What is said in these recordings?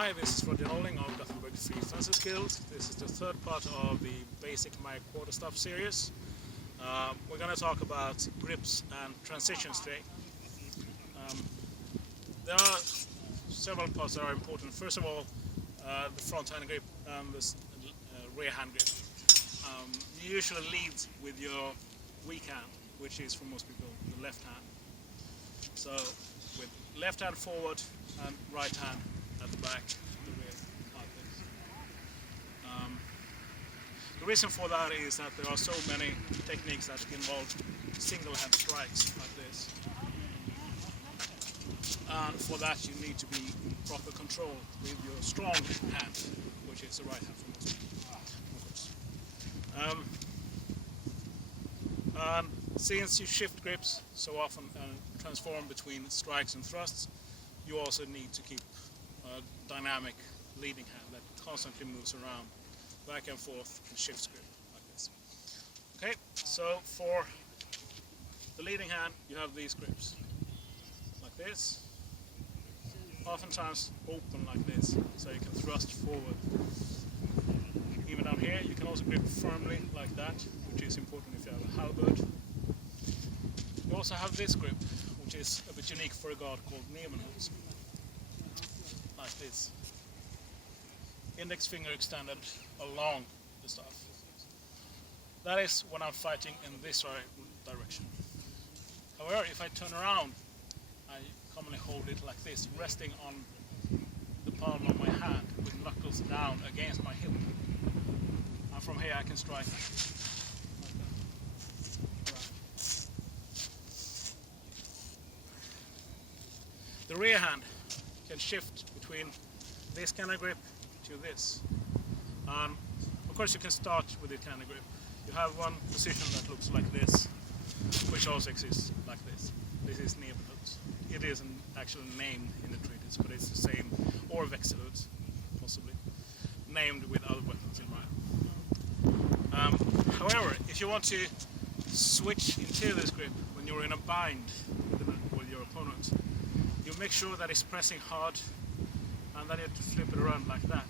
Hi, this is Roger Holding of Gothenburg Free Fencers Guild. This is the third part of the Basic Meyer Quarterstaff series. We're going to talk about grips and transitions today. There are several parts that are important. First of all, the front hand grip and the rear hand grip. You usually lead with your weak hand, which is for most people the left hand. So with left hand forward and right hand at the back, the rear, like this. The reason for that is that there are so many techniques that involve single hand strikes like this. And for that you need to be in proper control with your strong hand, which is the right hand for most people, of course. And since you shift grips so often and transform between strikes and thrusts, you also need to keep a dynamic leading hand that constantly moves around back and forth and shifts grip like this. Okay, so for the leading hand you have these grips like this, oftentimes open like this, so you can thrust forward. Even down here you can also grip firmly like that, which is important if you have a halberd. You also have this grip, which is a bit unique for a guard called Nebenholz, like this. Index finger extended along the staff. That is when I'm fighting in this direction. However, if I turn around, I commonly hold it like this, resting on the palm of my hand with knuckles down against my hip. And from here I can strike like that. The rear hand can shift between this kind of grip to this. Of course you can start with this kind of grip. You have one position that looks like this, which also exists like this. This is Nebenholz. It isn't actually named in the treatise, but it's the same, or Wechselholz, possibly, named with other weapons in mind. However, if you want to switch into this grip when you're in a bind with your opponent, you make sure that it's pressing hard, and then you have to flip it around like that.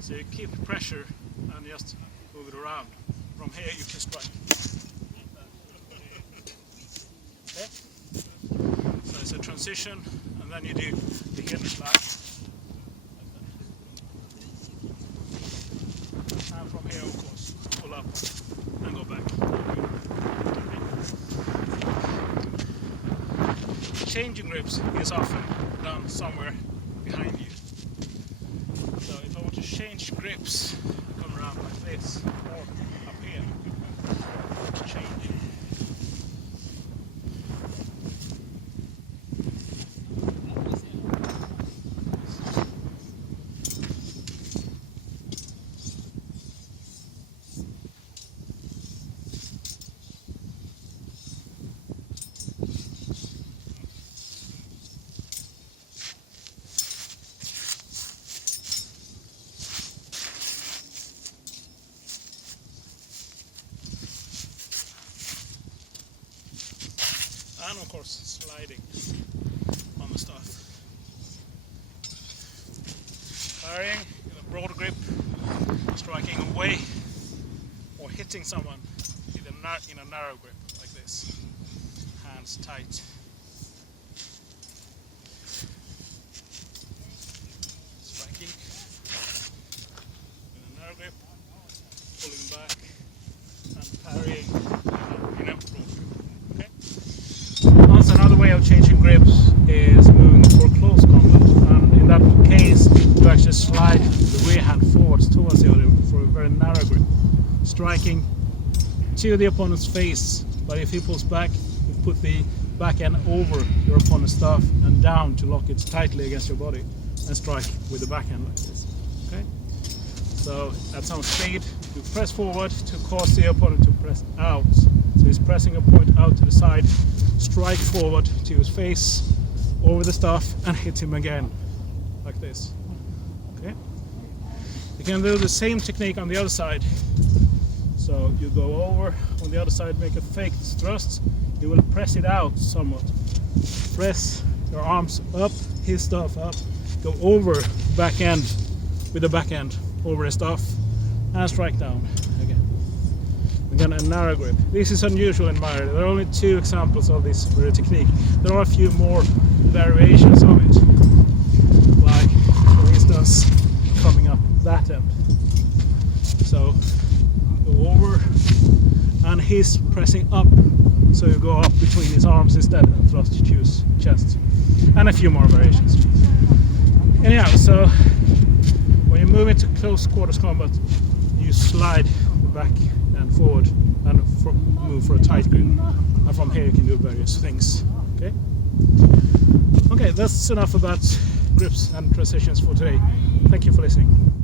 So you keep pressure and just move it around. From here you can strike. Okay? So it's a transition, and then you do the hidden slide. And from here, of course, pull up and go back. Changing grips is often done somewhere behind you. So if I want to change grips, I come around like this, or up here, to change. And of course sliding on the stuff. Parrying in a broad grip, striking away, or hitting someone in a narrow grip like this. Hands tight. Striking in a narrow grip, pulling back, and parrying in a broad grip. Also, another way of changing grips is moving for close combat, and in that case you actually slide the rear hand forwards towards the other for a very narrow grip, striking to the opponent's face, but if he pulls back, you put the back end over your opponent's staff and down to lock it tightly against your body and strike with the back end like this. Okay? So at some speed you press forward to cause the opponent to press out. So he's pressing a point out to the side, strike forward to his face, over the staff, and hit him again, like this. Okay. You can do the same technique on the other side. So you go over on the other side, make a fake thrust. You will press it out somewhat. Press your arms up, his stuff up, go over back end with the back end over the stuff and strike down again. Again, a narrow grip. This is unusual in Meyer. There are only 2 examples of this very technique. There are a few more variations of it, like for instance coming up that end. So go over, and he's pressing up, so you go up between his arms instead and thrust to choose chest, and a few more variations. Anyhow, so when you move into close quarters combat, you slide back and forward and move for a tight grip, and from here you can do various things. Okay, that's enough about grips and transitions for today. Thank you for listening.